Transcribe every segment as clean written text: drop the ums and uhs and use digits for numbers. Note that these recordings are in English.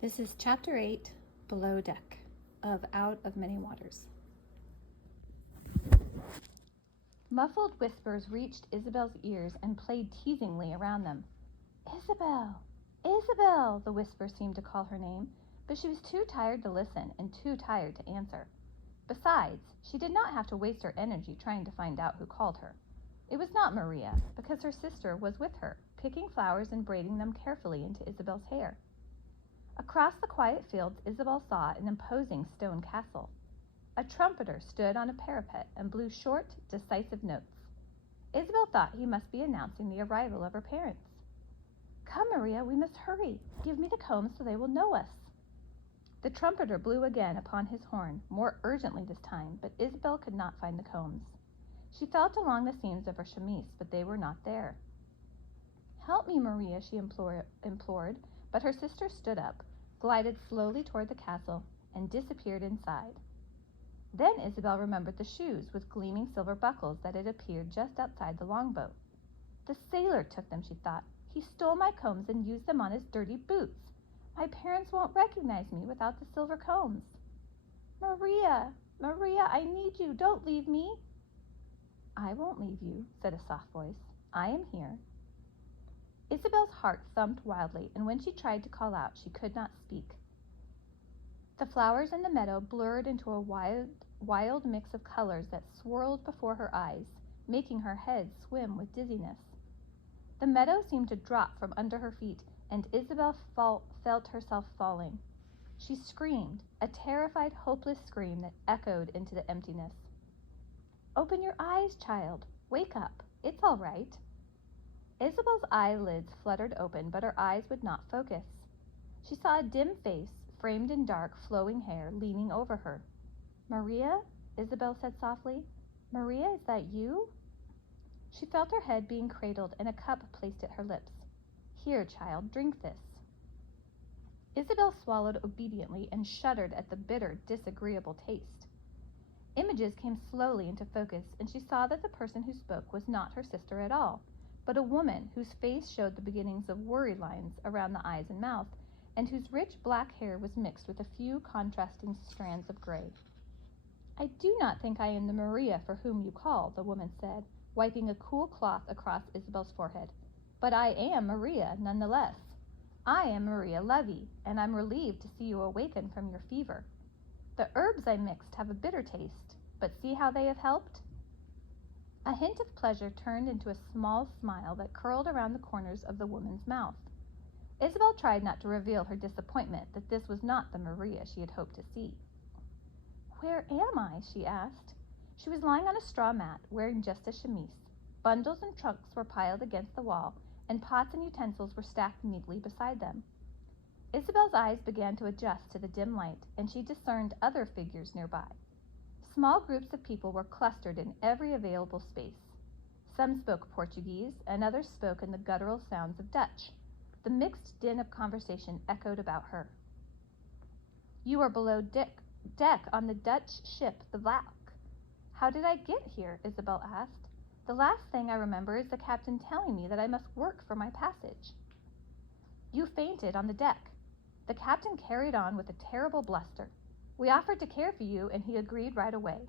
This is Chapter 8, Below Deck, of Out of Many Waters. Muffled whispers reached Isabel's ears and played teasingly around them. "Isabel! Isabel!" the whisper seemed to call her name, but she was too tired to listen and too tired to answer. Besides, she did not have to waste her energy trying to find out who called her. It was not Maria, because her sister was with her, picking flowers and braiding them carefully into Isabel's hair. Across the quiet fields, Isabel saw an imposing stone castle. A trumpeter stood on a parapet and blew short, decisive notes. Isabel thought he must be announcing the arrival of her parents. "Come, Maria, we must hurry. Give me the combs so they will know us." The trumpeter blew again upon his horn, more urgently this time, but Isabel could not find the combs. She felt along the seams of her chemise, but they were not there. "Help me, Maria," she implored, but her sister stood up, glided slowly toward the castle, and disappeared inside. Then Isabel remembered the shoes with gleaming silver buckles that had appeared just outside the longboat. "The sailor took them," she thought. "He stole my combs and used them on his dirty boots. My parents won't recognize me without the silver combs. Maria, Maria, I need you. Don't leave me." "I won't leave you," said a soft voice. "I am here." Isabel's heart thumped wildly, and when she tried to call out, she could not speak. The flowers in the meadow blurred into a wild mix of colors that swirled before her eyes, making her head swim with dizziness. The meadow seemed to drop from under her feet, and Isabel felt herself falling. She screamed, a terrified, hopeless scream that echoed into the emptiness. "Open your eyes, child. Wake up. It's all right." Isabel's eyelids fluttered open, but her eyes would not focus. She saw a dim face, framed in dark, flowing hair, leaning over her. "Maria?" Isabel said softly. "Maria, is that you?" She felt her head being cradled and a cup placed at her lips. "Here, child, drink this." Isabel swallowed obediently and shuddered at the bitter, disagreeable taste. Images came slowly into focus, and she saw that the person who spoke was not her sister at all, but a woman whose face showed the beginnings of worry lines around the eyes and mouth, and whose rich black hair was mixed with a few contrasting strands of gray. "I do not think I am the Maria for whom you call," the woman said, wiping a cool cloth across Isabel's forehead. "But I am Maria, nonetheless. I am Maria Levy, and I'm relieved to see you awaken from your fever. The herbs I mixed have a bitter taste, but see how they have helped?" A hint of pleasure turned into a small smile that curled around the corners of the woman's mouth. Isabel tried not to reveal her disappointment that this was not the Maria she had hoped to see. "Where am I?" she asked. She was lying on a straw mat, wearing just a chemise. Bundles and trunks were piled against the wall, and pots and utensils were stacked neatly beside them. Isabel's eyes began to adjust to the dim light, and she discerned other figures nearby. Small groups of people were clustered in every available space. Some spoke Portuguese, and others spoke in the guttural sounds of Dutch. The mixed din of conversation echoed about her. "You are below deck on the Dutch ship, the Vlak." "How did I get here?" Isabel asked. "The last thing I remember is the captain telling me that I must work for my passage." "You fainted on the deck. The captain carried on with a terrible bluster. We offered to care for you, and he agreed right away.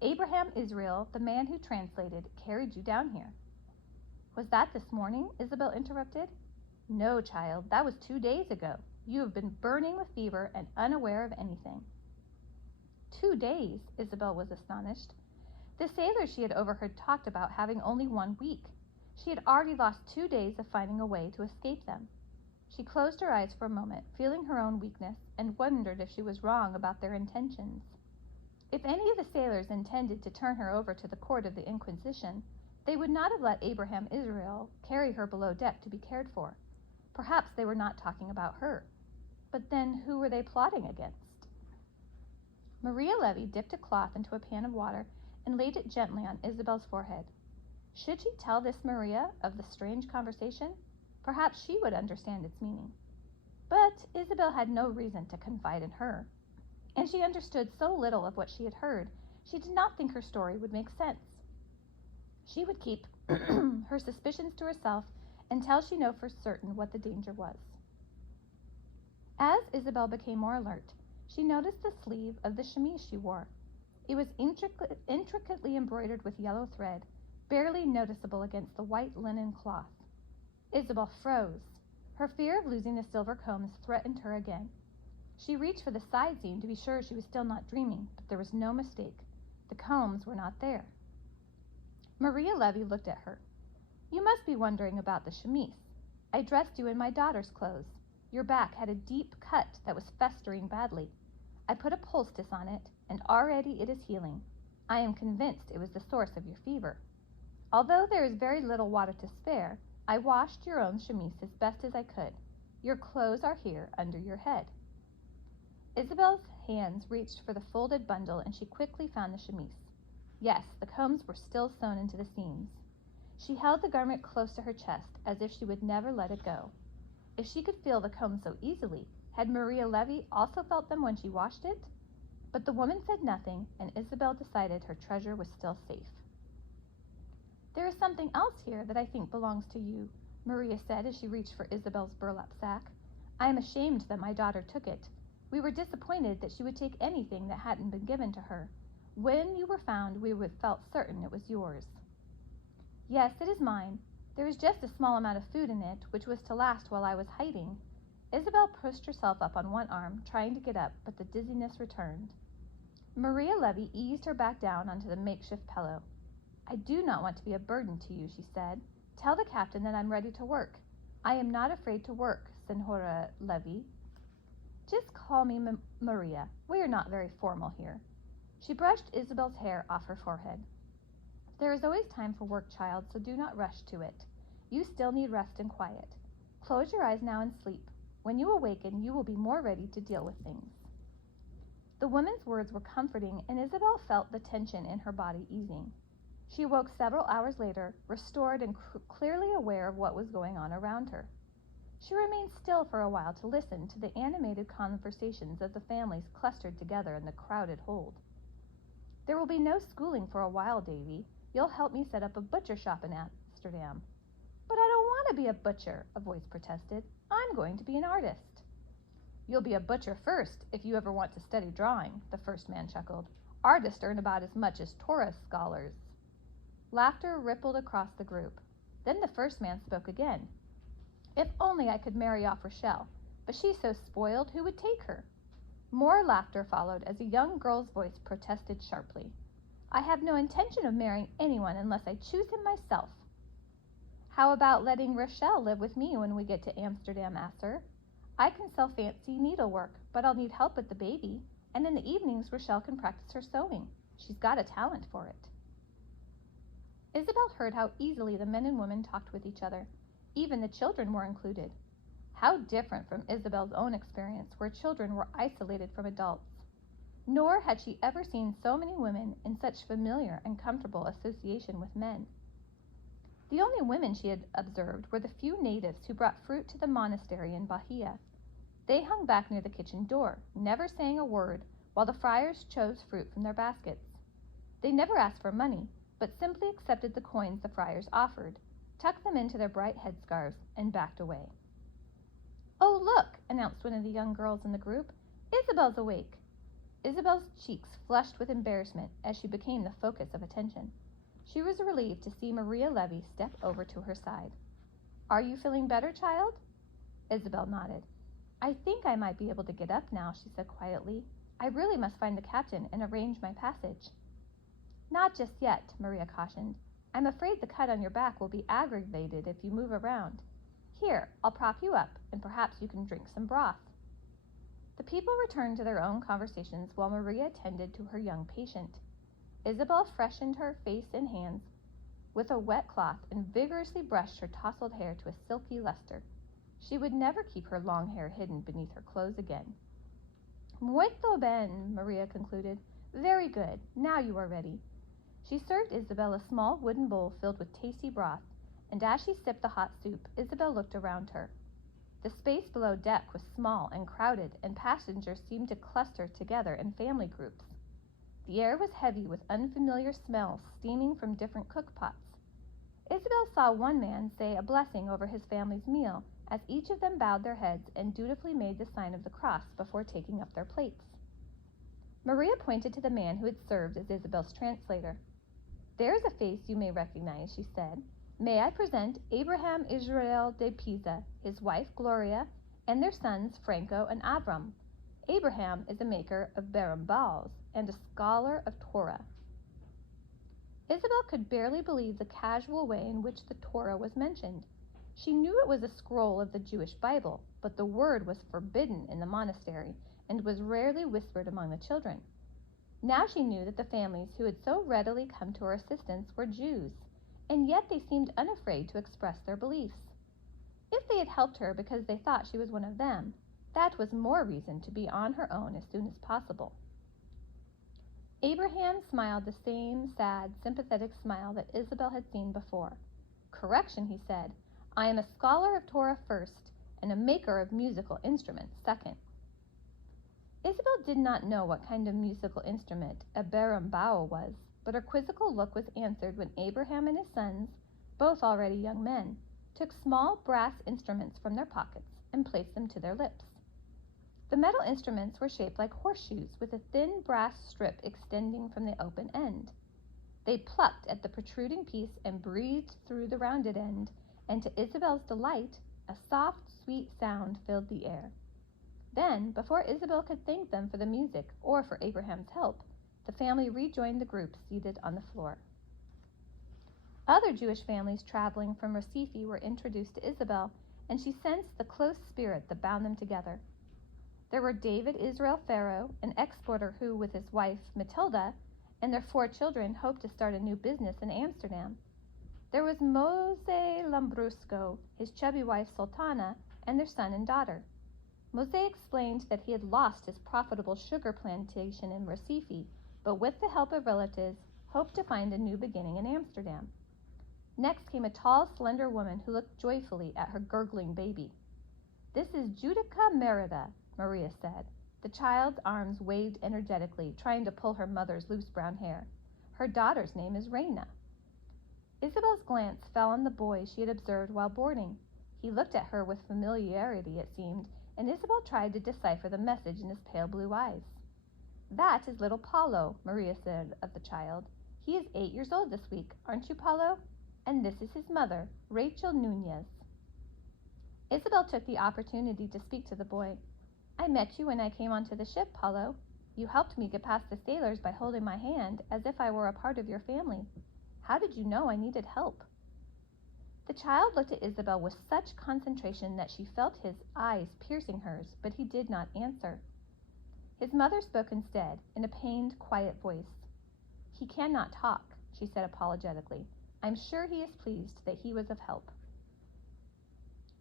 Abraham Israel, the man who translated, carried you down here." "Was that this morning?" Isabel interrupted. "No, child, that was 2 days ago. You have been burning with fever and unaware of anything." 2 days? Isabel was astonished. The sailors she had overheard talked about having only 1 week. She had already lost 2 days of finding a way to escape them. She closed her eyes for a moment, feeling her own weakness, and wondered if she was wrong about their intentions. If any of the sailors intended to turn her over to the court of the Inquisition, they would not have let Abraham Israel carry her below deck to be cared for. Perhaps they were not talking about her. But then who were they plotting against? Maria Levy dipped a cloth into a pan of water and laid it gently on Isabel's forehead. Should she tell this Maria of the strange conversation? Perhaps she would understand its meaning. But Isabel had no reason to confide in her, and she understood so little of what she had heard, she did not think her story would make sense. She would keep her suspicions to herself until she knew for certain what the danger was. As Isabel became more alert, she noticed the sleeve of the chemise she wore. It was intricately embroidered with yellow thread, barely noticeable against the white linen cloth. Isabel froze. Her fear of losing the silver combs threatened her again. She reached for the side seam to be sure she was still not dreaming, but there was no mistake. The combs were not there. Maria Levy looked at her. "You must be wondering about the chemise. I dressed you in my daughter's clothes. Your back had a deep cut that was festering badly. I put a poultice on it, and already it is healing. I am convinced it was the source of your fever. Although there is very little water to spare, I washed your own chemise as best as I could. Your clothes are here under your head." Isabel's hands reached for the folded bundle, and she quickly found the chemise. Yes, the combs were still sewn into the seams. She held the garment close to her chest, as if she would never let it go. If she could feel the combs so easily, had Maria Levy also felt them when she washed it? But the woman said nothing, and Isabel decided her treasure was still safe. "There is something else here that I think belongs to you," Maria said as she reached for Isabel's burlap sack. "I am ashamed that my daughter took it. We were disappointed that she would take anything that hadn't been given to her. When you were found, we would felt certain it was yours." "Yes, it is mine. There is just a small amount of food in it, which was to last while I was hiding." Isabel pushed herself up on one arm, trying to get up, but the dizziness returned. Maria Levy eased her back down onto the makeshift pillow. "I do not want to be a burden to you," she said. "Tell the captain that I'm ready to work. I am not afraid to work, Senhora Levy. Just call me Maria. We are not very formal here." She brushed Isabel's hair off her forehead. "There is always time for work, child, so do not rush to it. You still need rest and quiet. Close your eyes now and sleep. When you awaken, you will be more ready to deal with things." The woman's words were comforting, and Isabel felt the tension in her body easing. She awoke several hours later, restored and clearly aware of what was going on around her. She remained still for a while to listen to the animated conversations of the families clustered together in the crowded hold. "There will be no schooling for a while, Davy. You'll help me set up a butcher shop in Amsterdam." "But I don't want to be a butcher," a voice protested. "I'm going to be an artist." "You'll be a butcher first, if you ever want to study drawing," the first man chuckled. "Artists earn about as much as Torah scholars." Laughter rippled across the group. Then the first man spoke again. "If only I could marry off Rochelle, but she's so spoiled, who would take her?" More laughter followed as a young girl's voice protested sharply. "I have no intention of marrying anyone unless I choose him myself." "How about letting Rochelle live with me when we get to Amsterdam, Asser? I can sell fancy needlework, but I'll need help with the baby, and in the evenings Rochelle can practice her sewing. She's got a talent for it." Isabel heard how easily the men and women talked with each other. Even the children were included. How different from Isabel's own experience, where children were isolated from adults. Nor had she ever seen so many women in such familiar and comfortable association with men. The only women she had observed were the few natives who brought fruit to the monastery in Bahia. They hung back near the kitchen door, never saying a word, while the friars chose fruit from their baskets. They never asked for money, but simply accepted the coins the friars offered, tucked them into their bright headscarves, and backed away. "Oh, look," announced one of the young girls in the group. "Isabel's awake." Isabel's cheeks flushed with embarrassment as she became the focus of attention. She was relieved to see Maria Levy step over to her side. "Are you feeling better, child?" Isabel nodded. "I think I might be able to get up now," she said quietly. "I really must find the captain and arrange my passage." "Not just yet," Maria cautioned. "I'm afraid the cut on your back will be aggravated if you move around. Here, I'll prop you up, and perhaps you can drink some broth." The people returned to their own conversations while Maria attended to her young patient. Isabel freshened her face and hands with a wet cloth and vigorously brushed her tousled hair to a silky luster. She would never keep her long hair hidden beneath her clothes again. "Muito bene," Maria concluded. "Very good. Now you are ready." She served Isabel a small wooden bowl filled with tasty broth, and as she sipped the hot soup, Isabel looked around her. The space below deck was small and crowded, and passengers seemed to cluster together in family groups. The air was heavy with unfamiliar smells steaming from different cookpots. Isabel saw one man say a blessing over his family's meal as each of them bowed their heads and dutifully made the sign of the cross before taking up their plates. Maria pointed to the man who had served as Isabel's translator. "There's a face you may recognize," she said. "May I present Abraham Israel de Pisa, his wife Gloria, and their sons Franco and Avram. Abraham is a maker of berimbauls and a scholar of Torah." Isabel could barely believe the casual way in which the Torah was mentioned. She knew it was a scroll of the Jewish Bible, but the word was forbidden in the monastery and was rarely whispered among the children. Now she knew that the families who had so readily come to her assistance were Jews, and yet they seemed unafraid to express their beliefs. If they had helped her because they thought she was one of them, that was more reason to be on her own as soon as possible. Abraham smiled the same sad, sympathetic smile that Isabel had seen before. "Correction," he said. "I am a scholar of Torah first, and a maker of musical instruments second." Isabel did not know what kind of musical instrument a berimbau was, but her quizzical look was answered when Abraham and his sons, both already young men, took small brass instruments from their pockets and placed them to their lips. The metal instruments were shaped like horseshoes with a thin brass strip extending from the open end. They plucked at the protruding piece and breathed through the rounded end, and to Isabel's delight, a soft, sweet sound filled the air. Then, before Isabel could thank them for the music or for Abraham's help, the family rejoined the group seated on the floor. Other Jewish families traveling from Recife were introduced to Isabel, and she sensed the close spirit that bound them together. There were David Israel Farrow, an exporter who, with his wife Matilda and their 4 children, hoped to start a new business in Amsterdam. There was Mose Lambrusco, his chubby wife Sultana, and their son and daughter. Mose explained that he had lost his profitable sugar plantation in Recife, but with the help of relatives, hoped to find a new beginning in Amsterdam. Next came a tall, slender woman who looked joyfully at her gurgling baby. "This is Judica Merida," Maria said. The child's arms waved energetically, trying to pull her mother's loose brown hair. "Her daughter's name is Reina." Isabel's glance fell on the boy she had observed while boarding. He looked at her with familiarity, it seemed, and Isabel tried to decipher the message in his pale blue eyes. "That is little Paulo," Maria said of the child. "He is 8 years old this week, aren't you, Paulo? And this is his mother, Rachel Nunez." Isabel took the opportunity to speak to the boy. "I met you when I came onto the ship, Paulo. You helped me get past the sailors by holding my hand as if I were a part of your family. How did you know I needed help?" The child looked at Isabel with such concentration that she felt his eyes piercing hers, but he did not answer. His mother spoke instead, in a pained, quiet voice. "He cannot talk," she said apologetically. "I'm sure he is pleased that he was of help."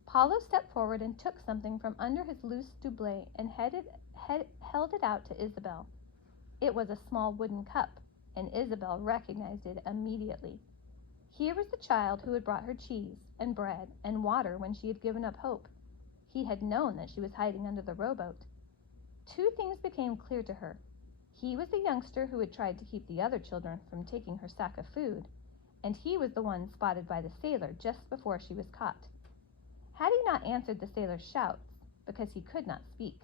Paulo stepped forward and took something from under his loose doublet and held it out to Isabel. It was a small wooden cup, and Isabel recognized it immediately. Here was the child who had brought her cheese and bread and water when she had given up hope. He had known that she was hiding under the rowboat. 2 things became clear to her. He was the youngster who had tried to keep the other children from taking her sack of food, and he was the one spotted by the sailor just before she was caught. Had he not answered the sailor's shouts, because he could not speak?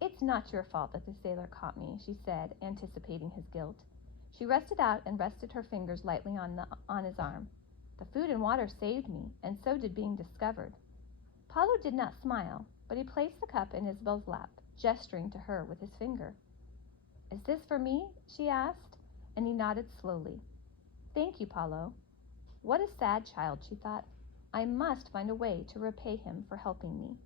"It's not your fault that the sailor caught me," she said, anticipating his guilt. She rested out and rested her fingers lightly on his arm. "The food and water saved me, and so did being discovered." Paulo did not smile, but he placed the cup in Isabel's lap, gesturing to her with his finger. "Is this for me?" she asked, and he nodded slowly. "Thank you, Paulo." What a sad child, she thought. I must find a way to repay him for helping me.